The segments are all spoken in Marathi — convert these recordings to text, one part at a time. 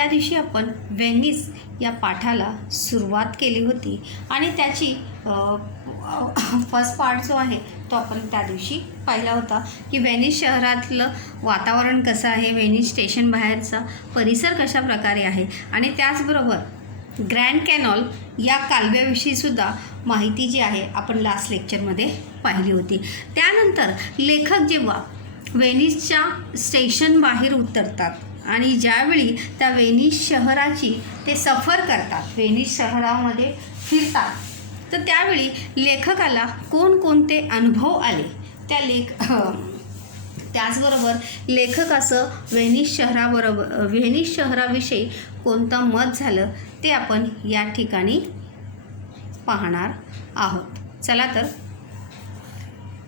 त्या दिवशी आपण व्हेनिस या पाठाला सुरुवात केली होती आणि त्याची फर्स्ट पार्ट जो आहे तो आपण त्या दिवशी पाहिला होता की व्हेनिस शहरातलं वातावरण कसं आहे, व्हेनिस स्टेशन बाहेरचा परिसर कशा प्रकारे आहे आणि त्याचबरोबर ग्रँड कॅनॉल या कालव्याविषयीसुद्धा माहिती जी आहे आपण लास्ट लेक्चरमध्ये पाहिली होती. त्यानंतर लेखक जेव्हा व्हेनिसच्या स्टेशन बाहेर उतरतात आणि ज्यावेळी त्या व्हेनिस शहराची ते सफर करतात, व्हेनिस शहरामध्ये फिरतात, तर त्यावेळी लेखकाला कोणकोणते अनुभव आले त्याचबरोबर लेखकाचं व्हेनिस शहराविषयी कोणतं मत झालं ते आपण या ठिकाणी पाहणार आहोत. चला तर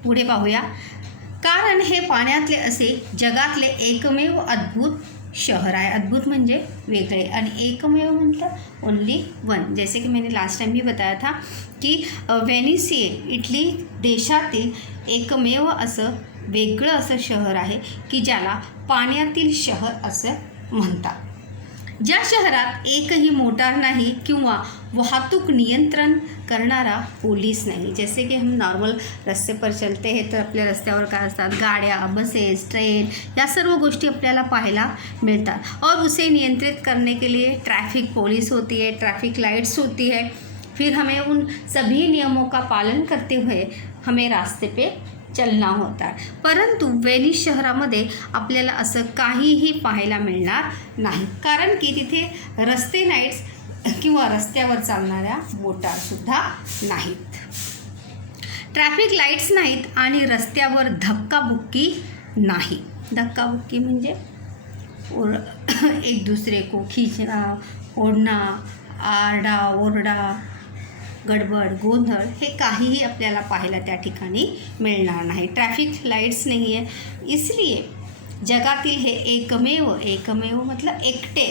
पुढे पाहूया. कारण हे पाण्यातले असे जगातले एकमेव अद्भुत शहर आहे. अद्भुत म्हणजे वेगळे आणि एकमेव मतलब ओनली वन. जैसे कि मैंने लास्ट टाइम भी बताया था की व्हेनिस हे इटली देशातील एकमेव असं वेगळं असं शहर आहे की ज्याला पाण्यातील शहर असं म्हणतात. ज्या शहरात एकही मोटार नाही किंवा वाहतूक नियंत्रण करणारा पोलीस नहीं. जैसे कि हम नॉर्मल रस्ते पर चलते हैं तर आपल्या रस्त्यावर काय असतात, गाड्या, बसेस, ट्रेन या सर्व गोष्टी आपल्याला पाहायला मिळतात और उसे नियंत्रित करने के लिए ट्रैफिक पुलिस होती है, ट्रैफिक लाइट्स होती है. फिर हमें उन सभी नियमों का पालन करते हुए हमें रास्ते पे चलना होता है. परंतु व्हेनिस शहरामध्ये आपल्याला असं काहीही पाहायला मिळणार नाही, कारण की तिथे रस्ते नाईट्स किंवा रस्त्यावर चालणाऱ्या मोटारसुद्धा नाहीत, ट्रॅफिक लाईट्स नाहीत आणि रस्त्यावर धक्काबुक्की नाही. धक्काबुक्की म्हणजे एक दूसरे को खींचना, ओढणा, आरडा ओरडा, गडबड, गोंधळ हे काहीही आपल्याला पाहायला त्या ठिकाणी मिळणार नाही. ट्रॅफिक लाईट्स नाही आहे. इसलिए जगातील हे एकमेव मतलब एकटे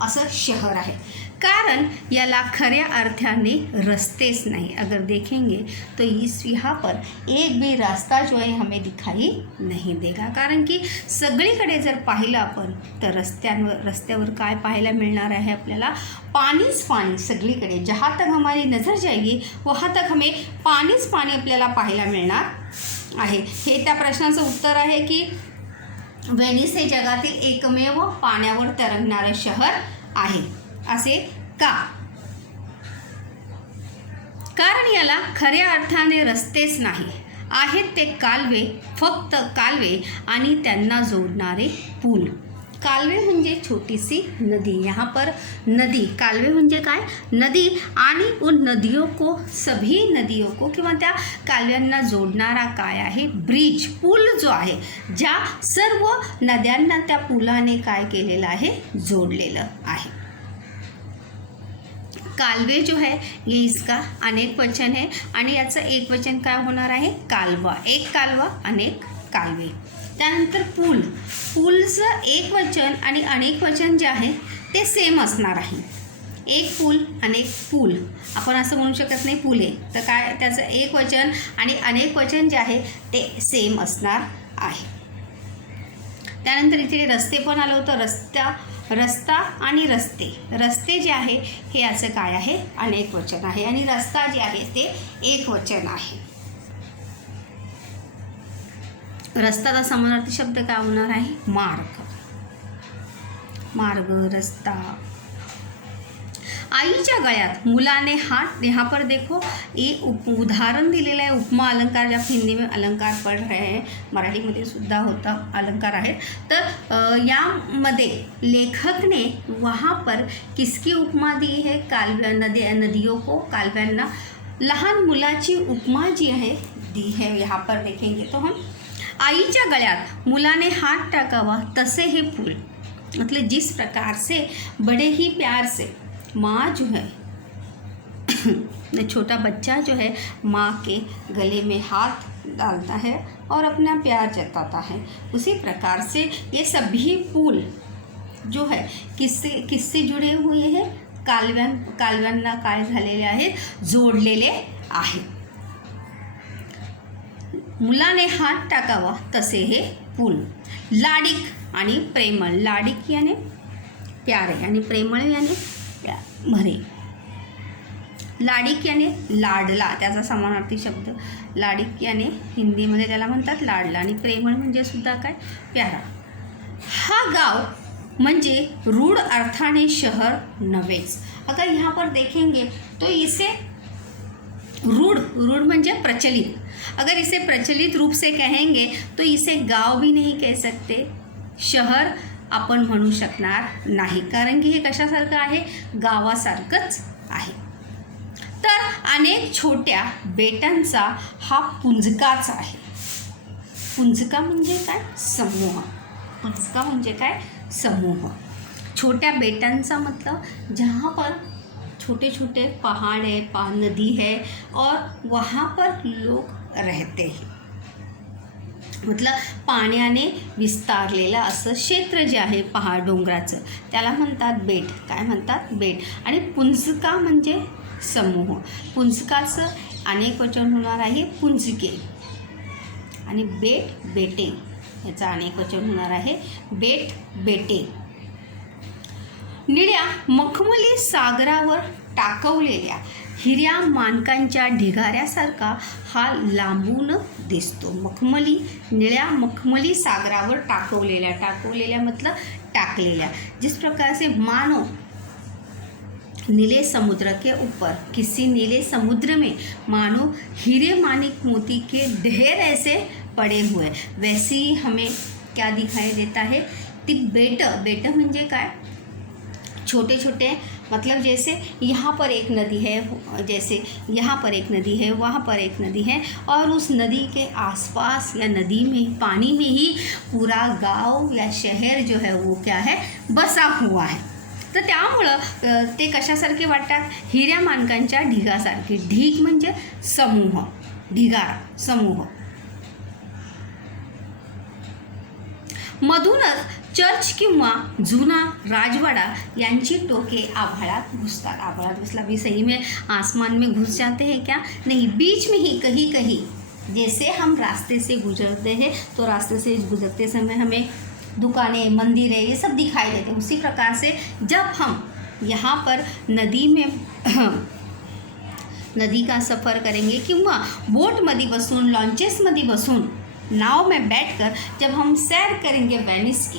असं शहर आहे, कारण याला खऱ्या अर्थाने रस्तेच नहीं. अगर देखेंगे तो यहाँ पर एक भी रास्ता जो है हमें दिखाई नहीं देगा, कारण की सगळीकडे जर पाहिलं आपण तर रस्त्यावर काय पाहायला मिळणार आहे आपल्याला, पाणीच पाणी. सगळीकडे जहाँ तक हमारी नज़र जाएगी वहाँ तक हमें पाणीच पाणी आपल्याला पाहायला मिळणार आहे. हे त्या प्रश्नाचं उत्तर आहे की व्हेनिस हे जगातील एकमेव पाण्यावर तरंगणारे शहर आहे. असे का? कारण याला खऱ्या अर्थाने रस्तेच नाही आहेत, ते कालवे, फक्त कालवे आणि त्यांना जोडणारे पूल. कालवे म्हणजे छोटीसी नदी. यहाँ पर नदी, कालवे म्हणजे काय, नदी आणि उन नदियों को, सभी नदियों को किंवा त्या कालव्यांना जोडणारा काय आहे, ब्रिज, पूल जो आहे, ज्या सर्व नद्यांना त्या पुलाने काय केलेलं आहे, जोडलेलं आहे. कालवे जो है ये इसका अनेक वचन है आणि याचं एक वचन काय होणार आहे, कालवा. एक कालवा, अनेक कालवे. त्यानंतर पूल, पूलचं एक वचन आणि अनेक वचन जे आहे ते सेम असणार आहे. एक पूल, अनेक पूल. आपण असं म्हणू शकत नाही पुले, तर काय त्याचं एक वचन आणि अनेक वचन जे आहे ते सेम असणार आहे. त्यानंतर इथे रस्ते पण आलं होतं. रस्ता आणि रस्ते जे आहे हे याचं काय आहे, अनेक वचन आहे आणि रस्ता जे आहे ते एक वचन आहे. रस्त्याचा समानार्थी शब्द काय होणार आहे, मार्ग, रस्ता. आईच्या गळ्यात मुलाने हात, यहाँ पर देखो एक उदाहरण दिलेलं आहे, उपमा अलंकार, ज्या हिंदी में अलंकार पढ़ रहे हैं, मराठीमध्ये सुद्धा होता अलंकार आहेत. तर यामध्ये लेखकने वहाँ पर किसकी उपमा दी है, नदियों को, कालव्यांना लहान मुलाची उपमा जी आहे दी है. यहाँ पर देखेंगे तो हम, आईच्या गळ्यात मुलाने हात टाकावा तसे हे फूल, मतलब जिस प्रकार से बड़े ही प्यार से माँ जो है छोटा बच्चा जो है माँ के गले में हाथ डालता है और अपना प्यार जताता है, उसी प्रकार से ये सभी फूल जो है किससे जुड़े हुए हैं, कालव्यांना काय झालेले आहेत, जोडलेले आहेत. मुलाने हात टाकावा तसे हे पूल. लाडिक आणि प्रेमळ. लाडिक याने प्यारे आणि प्रेमळ याने भरे. लाडिक याने लाडला, त्याचा समानार्थी शब्द लाडिक याने हिंदीमध्ये त्याला म्हणतात लाडला, आणि प्रेमळ म्हणजे सुद्धा काय, प्यारा. हा गाव म्हणजे रूढ़ अर्थाने शहर नवेच. अगर यहाँ पर देखेंगे तो इसे रूढ़ म्हणजे प्रचलित, अगर इसे प्रचलित रूप से कहेंगे तो इसे गाव भी नहीं कह सकते, शहर आपण म्हणू शकणार नाही, कारण की हे कशासारखं आहे, गावासारखंच आहे. तर अनेक छोट्या बेटांचा हा पुंजकाच आहे. पुंजका म्हणजे काय, समूह. पुंजका म्हणजे काय, समूह. छोट्या बेटांचा मतलब जहाँ पर छोटे छोटे पहाड़ है, नदी है और वहाँ पर लोग रहते हैं, मतलब पाण्याने विस्तारलेलं असं क्षेत्र जे आहे पहाड डोंगराचं त्याला म्हणतात बेट. काय म्हणतात, बेट. आणि पुंजका म्हणजे समूह. पुंजकाचं अनेक वचन होणार आहे पुंजके, आणि बेट बेटे याचा अनेक वचन होणार आहे बेट बेटे. निळ्या मखमली सागरावर टाकवलेल्या हिऱ्या मानकांच्या ढिगाऱ्यासारखा हा लांबून दिसतो. मखमली, निळ्या मखमली सागरावर टाकवलेल्या मतलब टाकलेल्या. जिस प्रकार से मानो नीले समुद्र के ऊपर, किसी नीले समुद्र में मानो हीरे मानिक मोती के ढेर ऐसे पड़े हुए, वैसे ही हमें क्या दिखाई देता है, ती बेट. बेट म्हणजे काय, छोटे छोटे, मतलब जैसे यहाँ पर एक नदी है, जैसे यहाँ पर एक नदी है, वहाँ पर एक नदी है, और उस नदी के आसपास या नदी में पानी में ही पूरा गांव या शहर जो है वो क्या है, बसा हुआ है. तर त्यामुळं ते कशासारखे वाटतात, हिऱ्या मानकांच्या ढिगासारखे. ढीग म्हणजे समूह, ढिगारा समूह. मधूनच चर्च किंवा जुना राजवाड़ा यांची टोके आभाळात घुसतात. आभाळात घुसला भी सही में आसमान में घुस जाते हैं क्या, नहीं, बीच में ही कहीं कहीं, जैसे हम रास्ते से गुजरते हैं तो रास्ते से गुजरते समय हमें दुकानें, मंदिर है, ये सब दिखाई देते हैं. उसी प्रकार से जब हम यहाँ पर नदी में नदी का सफ़र करेंगे किंवा बोटमध्ये बसून, लॉन्चेसमध्ये बसून, नाव में बैठकर जब हम सैर करेंगे वेनिस की,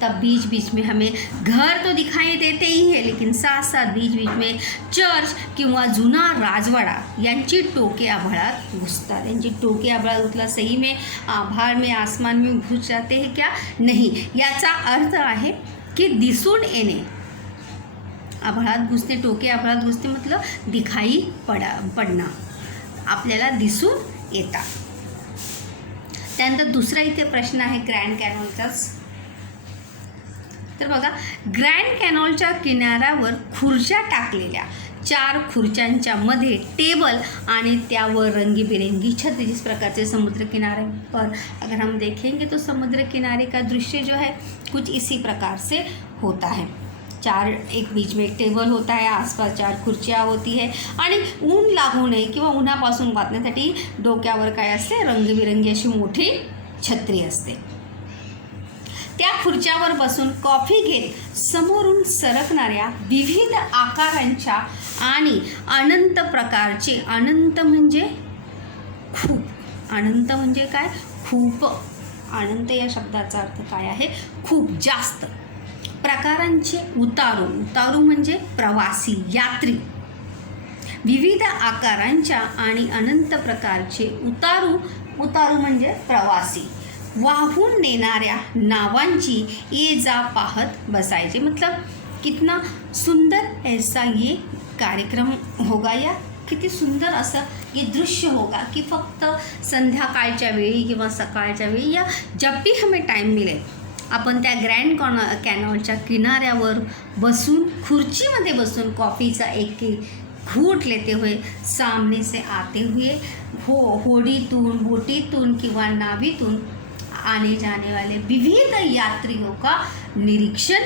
तब बीच बीच में हमें घर तो दिखाई देते ही है, लेकिन साथ साथ बीच बीच में चर्च किंवा जुना राजवाड़ा यांची टोके आभाळात घुसतात. यांची टोके आभाळात घुसला, सही में आभाळ में आसमान में घुस जाते हैं क्या, नहीं. याचा अर्थ आहे की दिसून येणे. आभाळात घुसते, टोके आभाळात घुसते मतलब दिखाई पडणं, आपल्याला दिसून येतात. त्यानंतर दुसरा इथे प्रश्न आहे ग्रँड कॅनॉलचाच. तर बघा, ग्रँड कॅनॉलच्या किनाऱ्यावर खुर्च्या टाकलेल्या, 4 खुर्च्यांच्या मध्ये टेबल आणि त्यावर रंगीबिरंगी छत. जिस प्रकार से समुद्र किनारे पर अगर हम देखेंगे तो समुद्र किनारे का दृश्य जो है कुछ इसी प्रकार से होता है. 4, एक बीच में एक टेबल होता है, आसपास 4 खुर्च्या होती है, आणि ऊन लागू नये किंवा उन्हापासून वाचण्यासाठी डोक्यावर काय असते, रंगीबिरंगी अशी मोठी छत्री असते. त्या खुर्च्यावर बसून कॉफी घेत समोरून सरकणाऱ्या विविध आकारांच्या आणि अनंत प्रकारचे, अनंत म्हणजे खूप, अनंत म्हणजे काय, खूप, अनंत या शब्दाचा अर्थ काय आहे, खूप जास्त प्रकारांचे उतारू. उतारू म्हणजे प्रवासी, यात्री. विविध आकारांच्या आणि अनंत प्रकारचे उतारू, उतारू म्हणजे प्रवासी वाहून नेणाऱ्या नावांची ये जा पाहत बसायचे. मतलब कितना सुंदर ऐसा ये कार्यक्रम होगा, या किती सुंदर असं ये दृश्य होगा की फक्त संध्याकाळच्या वेळी किंवा सकाळच्या वेळी या जब भी हमें टाइम मिले आपण त्या ग्रँड कॅनॉलच्या किनाऱ्यावर बसून, खुर्चीमध्ये बसून कॉफीचा एक घूट लेते हुए सामने से आते हुए होडीतून, बोटीतून किंवा नावीतून आने जाने वाले विविध यात्रियों का निरीक्षण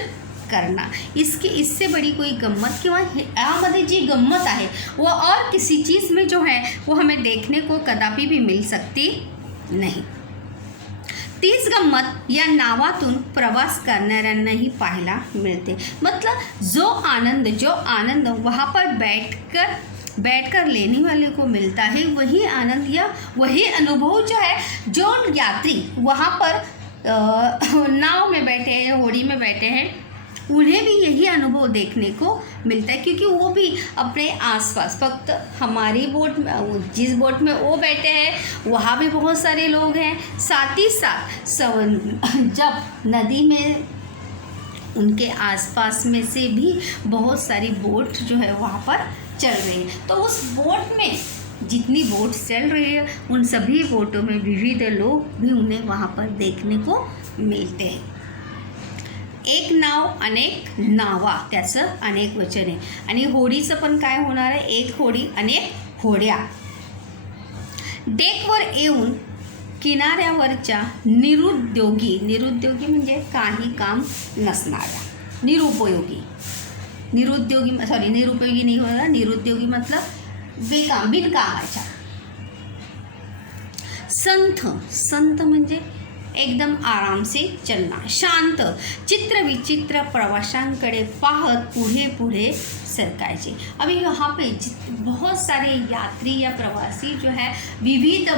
करना. इससे बड़ी कोई गम्मत किंवा यामध्ये जी गम्मत आहे वो और किसी चीज़ में जो है वो हमें देखने को कदापि भी मिल सकती नहीं. तीच गंमत या नावातून प्रवास करणाऱ्यांनाही पाहायला मिळते. मतलब जो आनंद वहाँ पर बैठकर लेने वाले को मिलता है, वही आनंद या वही अनुभव जो है, जो यात्री वहाँ पर नाव में बैठे हैं या होड़ी में बैठे हैं, उन्हें भी यही अनुभव देखने को मिलता है, क्योंकि वो भी अपने आसपास, फक्त हमारी बोट में, जिस बोट में वो बैठे हैं वहाँ भी बहुत सारे लोग हैं, साथ ही साथ जब नदी में उनके आसपास में से भी बहुत सारी बोट जो है वहाँ पर चल रही है, तो उस बोट में जितनी बोट चल रही है उन सभी बोटों में विविध लोग भी उन्हें वहाँ पर देखने को मिलते हैं. एक नाव अनेक नावा, त्याचं अनेक वचन आहे. आणि होडीचं पण काय होणार आहे, एक होडी अनेक होड्या. डेकवर येऊन किनाऱ्यावरच्या निरुद्योगी म्हणजे काही काम नसणाऱ्या, निरुपयोगी नहीं होगा, निरुद्योगी मतलब बिनकामाच्या. संत म्हणजे एकदम आराम से चलना, शांत, चित्र विचित्र प्रवाशांकडे पाहत पुढे पुढे सरकायचे. अभी यहाँ पे बहुत सारे यात्री या प्रवासी जो है विविध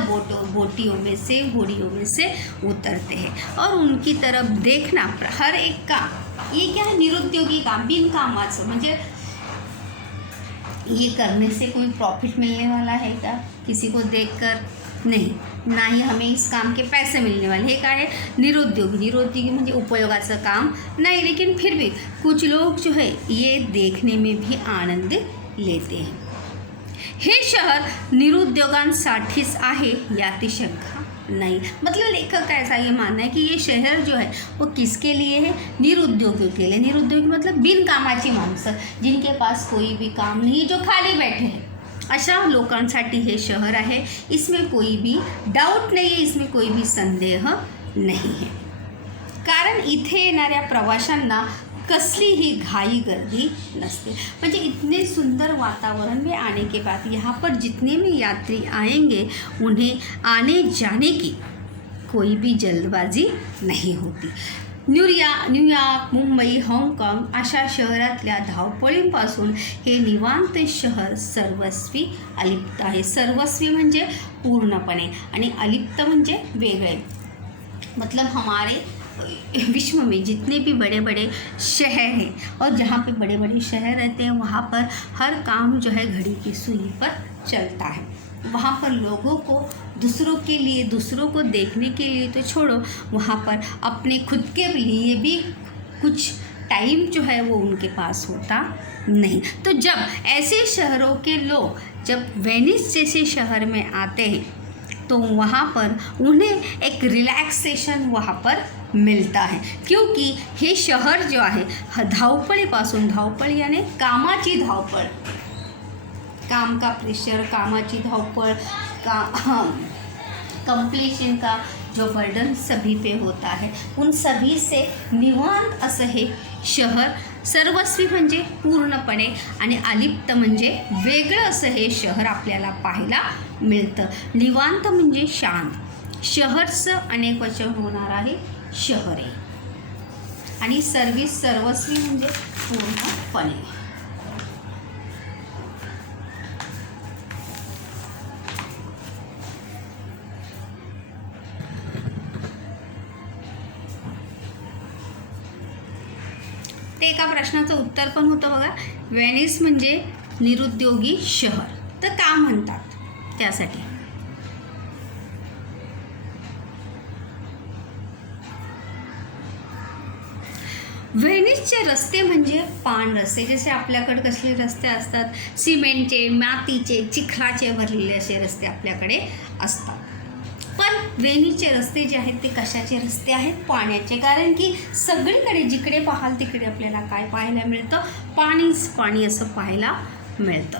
बोटियों में से, होड़ियों में से उतरते हैं और उनकी तरफ देखना हर एक का, ये क्या है, निरुद्योगी काम, बिन कामाचं, म्हणजे ये करने से कोई प्रॉफिट मिलने वाला है क्या, किसी को देखकर नहीं, ना ही हमें इस काम के पैसे मिलने वाले. हे काय है, निरुद्योगी म्हणजे उपयोगाचं काम नहीं, लेकिन फिर भी कुछ लोग जो है ये देखने में भी आनंद लेते हैं. हे शहर निरुद्योगांसाठीच आहे याची शंका नहीं. मतलब लेखक का ऐसा ये मानना है कि ये शहर जो है वो किसके लिए है, निरुद्योगियों के लिए. निरुद्योगी मतलब बिन कामाची माणसं, जिनके पास कोई भी काम नहीं, जो खाली बैठे हैं, अशा लोकांसाठी हे शहर आहे. इसमें कोई भी डाऊट नाही आहे, इसमें कोई भी संदेह नहीं है. कारण इथे येणाऱ्या प्रवाशांना कसलीही घाई गर्दी नसते. म्हणजे इतने सुंदर वातावरण में आने के बाद यहाँ पर जितने भी यात्री आएंगे उन्हें आने जाने की कोई भी जल्दबाजी नहीं होती. न्यूयॉर्क, मुंबई, हाँगकाँग अशा शहरातल्या धावपळींपासून हे निवांत शहर सर्वस्वी अलिप्त आहे. सर्वस्वी म्हणजे पूर्णपणे आणि अलिप्त म्हणजे वेगळे. मतलब हमारे विश्व में जितने भी बड़े बड़े शहर हैं और जहाँ पे बड़े बड़े शहर रहते हैं वहाँ पर हर काम जो है घड़ी की सुई पर चलता है. वहाँ पर लोगों को दूसरों के लिए, दूसरों को देखने के लिए तो छोड़ो, वहाँ पर अपने खुद के लिए भी कुछ टाइम जो है वो उनके पास होता नहीं. तो जब ऐसे शहरों के लोग जब वेनिस जैसे शहर में आते हैं तो वहाँ पर उन्हें एक रिलॅक्सेशन वहाँ पर मिळता है, क्योंकि हे शहर जो आहे धावपळीपासून, धावपळ यानी कामाची धावपळ, काम का प्रेशर, कामाची धावपळ, कंप्लीशन का जो बर्डन सभी पे होता है, उन सभी से निवांत असं हे शहर, सर्वस्वी म्हणजे पूर्णपणे आणि अलिप्त म्हणजे वेगळं असं हे शहर आपल्याला पाहायला मिळतं. निवांत म्हणजे शांत, शहरचं अनेक वचन होणार आहे शहरे, आणि सर्वस्वी म्हणजे पूर्णपणे. ते एका प्रश्नाचं उत्तर पण होतं बघा. वेनिस म्हणजे निरुद्योगी शहर, तर का म्हणतात त्यासाठी. व्हेनिसचे रस्ते म्हणजे पाण रस्ते, जसे आपल्याकडे कसले रस्ते असतात, सिमेंटचे, मातीचे, चिखलाचे भरलेले असे रस्ते आपल्याकडे असतात. पण व्हेनिसचे रस्ते जे आहेत ते कशाचे रस्ते आहेत, पाण्याचे. कारण की सगळीकडे जिकडे पाहाल तिकडे आपल्याला काय पाहायला मिळतं, पाणीच पाणी असं पाहायला मिळतं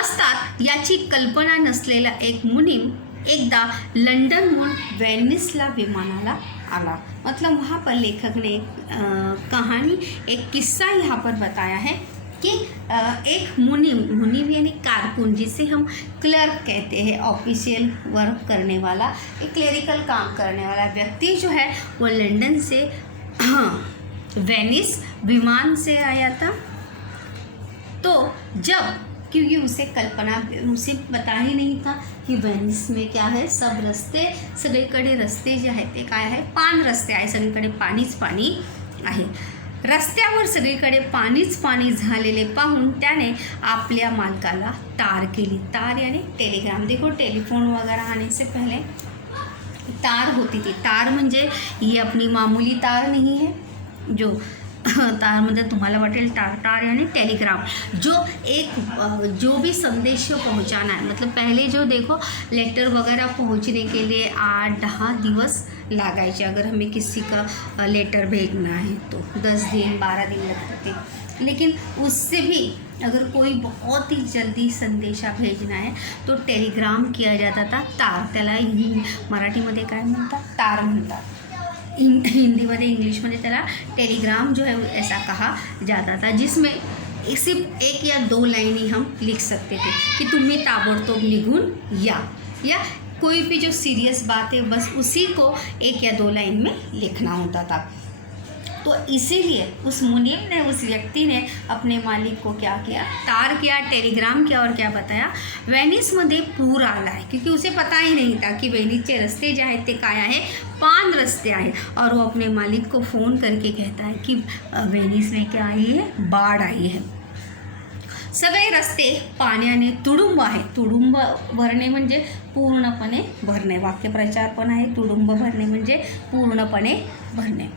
असतात. याची कल्पना नसलेला एक मुनीम एकदा लंडनहून वेनिसला विमानाला आला. मतलब वहाँ पर लेखक ने एक कहानी, एक किस्सा यहाँ पर बताया है कि एक मुनीम यानी कारकुन, जिसे हम क्लर्क कहते हैं, ऑफिशियल वर्क करने वाला, एक क्लेरिकल काम करने वाला व्यक्ति जो है वो लंदन से वेनिस विमान से आया था। तो जब, क्योंकि उसे पता ही नहीं था की वेनिस में क्या आहे, सब रस्ते, सगळीकडे रस्ते जे आहेत ते काय आहे, पान रस्ते आहे, सगळीकडे पाणीच पाणी आहे। रस्त्यावर सगळीकडे पाणीच पाणी झालेले पाहून त्याने आपल्या मालकाला तार केली। तार यानी टेलीग्राम। देखो टेलीफोन वगैरह आने से पहले तार होती थी। तार म्हणजे ये अपनी मामूली तार नहीं है जो तार म्हणजे तुम्हाला वाटेल तार यानी टेलीग्राम, जो भी संदेश पहुंचाना है, मतलब पहले जो देखो लेटर वगैरह पहुंचने के लिए 8-10 दिवस लगाए। अगर हमें किसी का लेटर भेजना है तो 10 दिन 12 दिन लगते थे। लेकिन उससे भी अगर कोई बहुत ही जल्दी संदेशा भेजना है तो टेलीग्राम किया जाता था। तार, त्याला मराठीमध्ये काय म्हणतात, तार म्हणतात, हिंदी में इंग्लिश में त्याला टेलीग्राम जो है ऐसा कहा जाता था, जिसमें सिर्फ 1 या 2 लाइन ही हम लिख सकते थे कि तुम्हें ताबड़तोब निगुन या कोई भी जो सीरियस बात है बस उसी को 1 या 2 लाइन में लिखना होता था। तो इसीलिए उस मुनीम ने, उस व्यक्ति ने अपने मालिक को क्या किया, तार किया, टेलीग्राम किया और क्या बताया, वेनिसमध्ये पूर आला है। क्योंकि उसे पता ही नहीं था कि वेनिसचे रस्ते जे आहेत ते काय आहे, पान रस्ते आहेत। और वो अपने मालिक को फ़ोन करके कहता है कि वेनिस में क्या आई है, बाढ़ आई है, सगळे रस्ते पाण्याने तुडुंब आहे। तुडुंब भरणे म्हणजे पूर्णपणे भरणे, वाक्यप्रचार पण आहे, तुडुंब भरणे म्हणजे पूर्णपणे भरणे।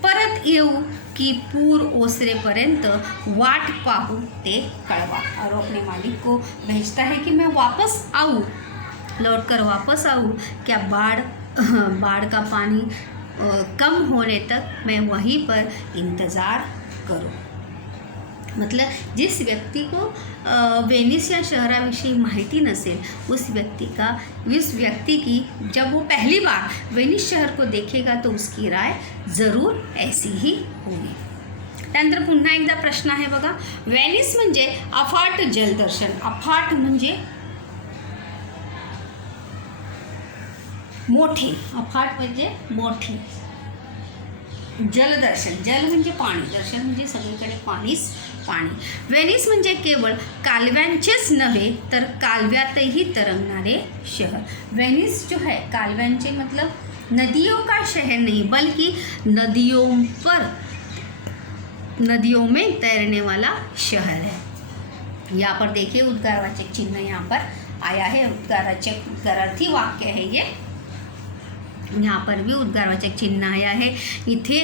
परत येऊ की पूर ओसरेपर्यंत वाट पाहू ते कळवा। और अपने मालिक को भेजता है कि मैं वापस आऊँ, लौट कर वापस आऊँ, क्या बाढ़ का पानी कम होने तक मैं वहीं पर इंतज़ार करूँ। मतलब जिस व्यक्ति को वेनिस या शहराविषयी माहिती नसेल, उस व्यक्ति की जब वो पहली बार वेनिस शहर को देखेगा तो उसकी राय ज़रूर ऐसी ही होगी। त्यानंतर पुन्हा एकदा प्रश्न आहे बघा, वेनिस म्हणजे अफाट जलदर्शन। अफाट म्हणजे मोठी, अफाट म्हणजे मोठी, जलदर्शन, जल म्हणजे पाणी, दर्शन म्हणजे सगळीकडे पाणीच पाणी। वेनिस म्हणजे केवळ कालव्यांचेच नव्हे तर कालव्यातही तरंगणारे शहर। वेनिस जो है कालव्यांचे मतलब नदियों का शहर नहीं, बल्कि नदियों में तैरने वाला शहर है। यहाँ पर देखिए उद्गारवाचक चिन्ह यहाँ पर आया है, उद्गारार्थी वाक्य है ये। यहाँ पर भी उद्गारवाचक चिन्ह आया है। इथे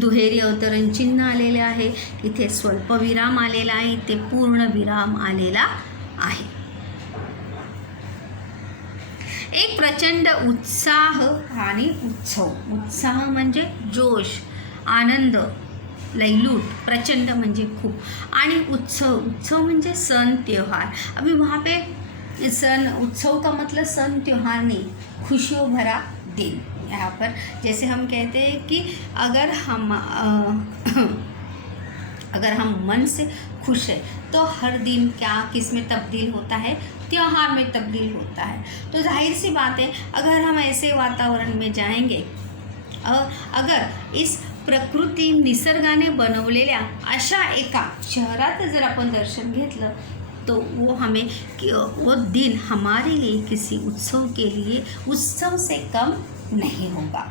दुहेरी अवतरण चिन्ह आलेले आहे, इथे स्वल्पविराम आलेला आहे, इथे पूर्ण विराम आलेला आहे। एक प्रचंड उत्साह आणि उत्सव। उत्साह म्हणजे जोश, आनंद, लयलूट, प्रचंड म्हणजे खूप, आणि उत्सव म्हणजे सन त्योहार। अभी वहाँ पे उत्सव का मतलब सन त्योहार नहीं, खुशियों भरा दिन। यहाँ पर जैसे हम कहते हैं कि अगर हम मन से खुश है तो हर दिन क्या किस में तब्दील होता है, त्योहार में तब्दील होता है। तो जाहिर सी बात है अगर हम ऐसे वातावरण में जाएंगे और अगर इस प्रकृती निसर्गाने बनवलेल्या अशा एका शहरात जर आपण दर्शन घेतलं तो वो दिन हमारे लिए किसी उत्सव से कम नहीं होगा।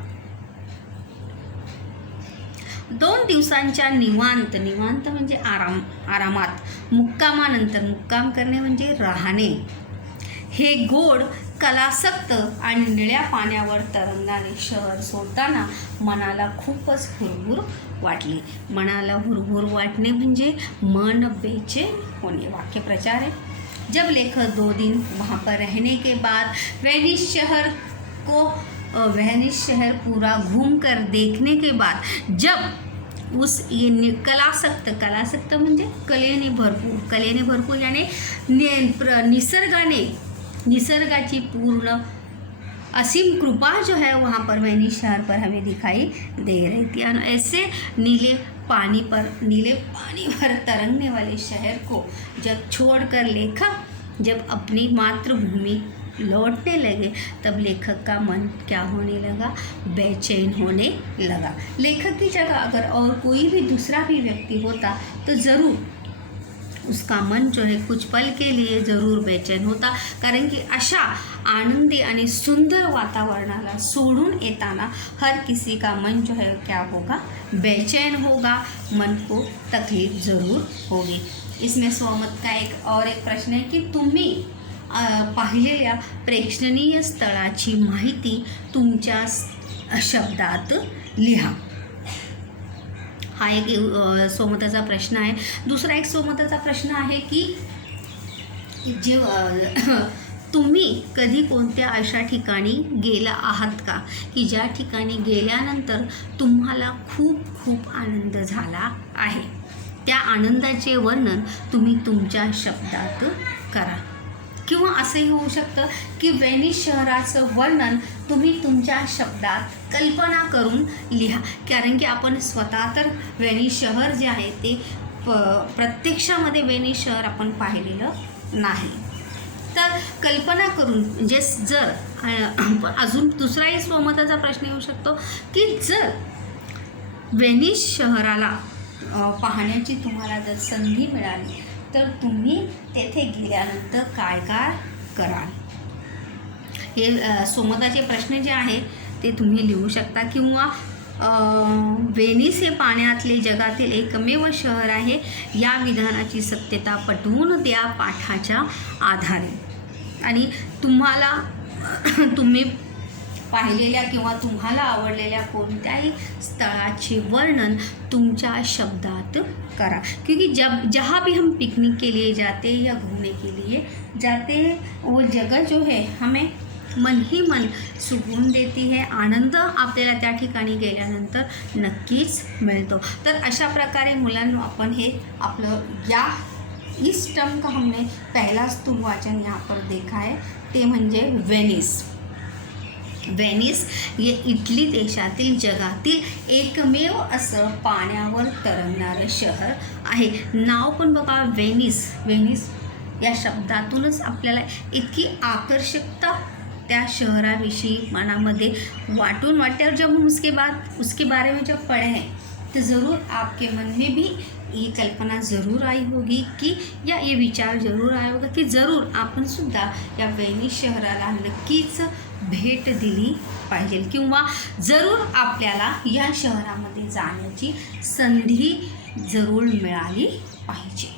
2 दिवसांच्या निवांत म्हणजे आरामात मुक्कामानंतर, मुक्काम करणे म्हणजे राहणे, हे गोड कलासक्त आणि निळ्या पाण्यावर तरंगणारे शहर सोडताना मनाला खूपच हुरहुर वाटली। मनाला हुरहुर वाटणे म्हणजे मन बेचैन होणे। वाक्य प्रचार है, जब लेखक 2 दिन वहाँ पर रहने के बाद वेनिस शहर पूरा घूम कर देखने के बाद जब ये कलासक्त म्हणजे कलेने भरपूर यानी निसर्गाची पूर्ण असीम कृपा जो है वहाँ पर वेनिस शहर पर हमें दिखाई दे रही थी। और ऐसे नीले पानी पर नीले पानी पर तरंगने वाले शहर को जब छोड़कर लेखक जब अपनी मातृभूमि लौटने लगे तब लेखक का मन क्या होने लगा, बेचैन होने लगा। लेखक की जगह अगर और कोई भी दूसरा भी व्यक्ती होता तो ज़रूर उसका मन जो आहे कुछ पल के लिए जरूर बेचैन होता, कारण की अशा आनंदी आणि सुंदर वातावरणाला सोडून येताना हर किसी का मन जो है क्या होगा, बेचैन होगा, मन को तकलीफ ज़रूर होगी। इसमें स्वमत का एक प्रश्न है की तुम्ही पाहिलेल्या प्रेक्षणीय स्थळाची माहिती तुमच्या शब्दात लिहा। हा एक स्वमताचा प्रश्न आहे। दुसरा एक स्वमताचा प्रश्न आहे की जे तुम्ही कधी कोणत्या अशा ठिकाणी गेला आहात का की ज्या ठिकाणी गेल्यानंतर तुम्हाला खूप खूप आनंद झाला आहे, त्या आनंदाचे वर्णन तुम्ही तुमच्या शब्दात करा। किंवा असंही होऊ शकतं की वेनिस शहराचं वर्णन तुम्ही तुमच्या शब्दात कल्पना करून लिहा, कारण की आपण स्वतः तर वेनिस शहर जे आहे ते प्रत्यक्षामध्ये वेनिस शहर आपण पाहिलेलं नाही, तर कल्पना करून म्हणजे जर अजून दुसराही स्वमताचा प्रश्न येऊ शकतो की जर वेनिस शहराला पाहण्याची तुम्हाला जर संधी मिळाली तर तुम्ही तेथे गेल्यानंतर काय काय कराल। हे स्वमताचे प्रश्न जे आहे ते तुम्ही लिहू शकता। किंवा वेनिस हे पाण्यातले जगातील एकमेव शहर आहे, या विधानाची सत्यता पटवून द्या पाठाच्या आधारे। आणि तुम्हाला तुम्ही पाहिलेल्या किंवा तुम्हाला आवडलेल्या कोणत्याही स्थळाचे वर्णन तुमच्या शब्दात करा, क्योंकि जहाँ भी हम पिकनिक के लिए जाते या घूमने के लिए जाते वो जगह जो है हमें मन ही मन सुकून देती है, आनंद आपल्याला त्या ठिकाणी गेल्यानंतर नक्कीच मिळतो। तर अशा प्रकारे मुलांनो आपण हे आपलं या इस टर्म का हमने पहला स्थूल वाचन यहाँ पर देखा है, ते म्हणजे वेनिस। वेनिस हे इटली देशातील जगातील एकमेव असं पाण्यावर तरंगणारं शहर आहे। नाव पण बघा वेनिस, वेनिस या शब्दातूनच आपल्याला इतकी आकर्षकता त्या शहराविषयी मनामध्ये वाटून वाटते। और जब हम उसके बारे में जब पढ़े हैं तो ज़रूर आपके मन में भी ये कल्पना ज़रूर आई होगी कि या ये विचार ज़रूर आया होगा की ज़रूर आपण सुद्धा या वेनिस शहराला नक्कीच भेट दिली पाहिजे, किंवा जरूर आपल्याला या शहरामध्ये जाण्याची संधी जरूर मिळाली पाहिजे।